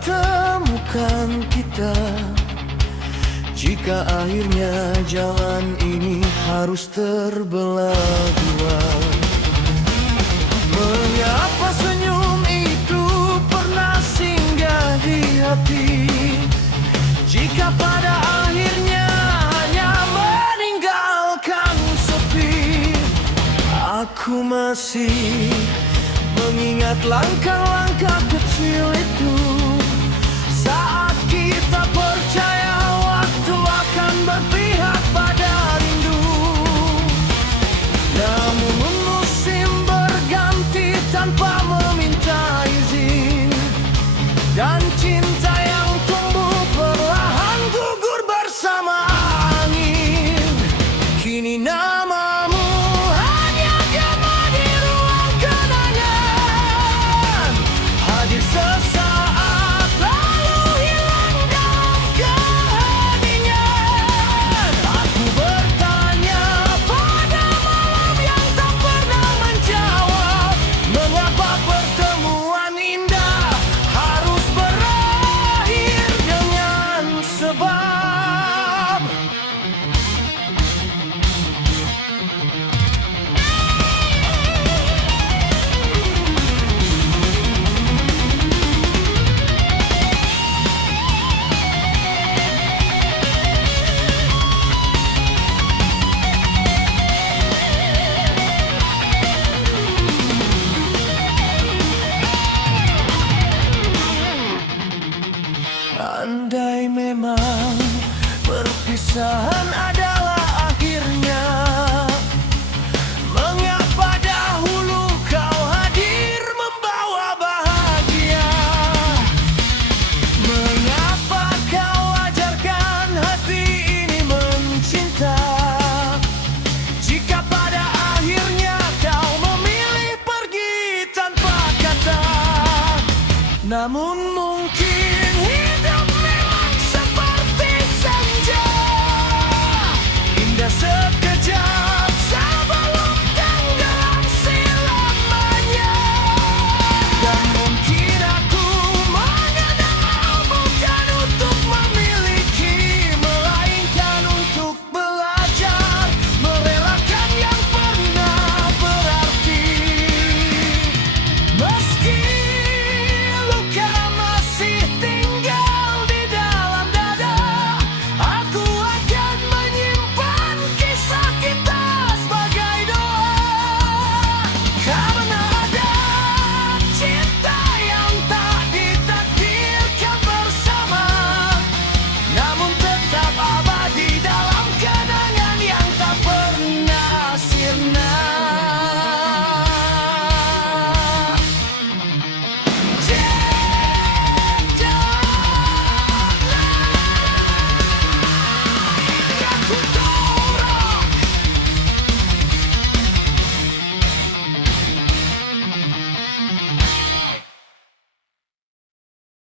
pertemukan kita. Jika akhirnya jalan ini harus terbelah dua, mengapa senyum itu pernah singgah di hati? Jika pada akhirnya hanya meninggalkan sepi, aku masih mengingat langkah-langkah kecil itu. Saat kita percaya waktu akan berpihak pada rindu, namun musim berganti tanpa meminta izin, dan cinta yang tumbuh perlahan gugur bersama angin. Kini namamu hanya diama di ruang kenangan, hadir sesaat lalu hilang dalam keheningan. Aku bertanya pada malam yang tak pernah menjawab, mengapa pertemuan indah harus berakhir dengan sebab. Andai memang perpisahan ada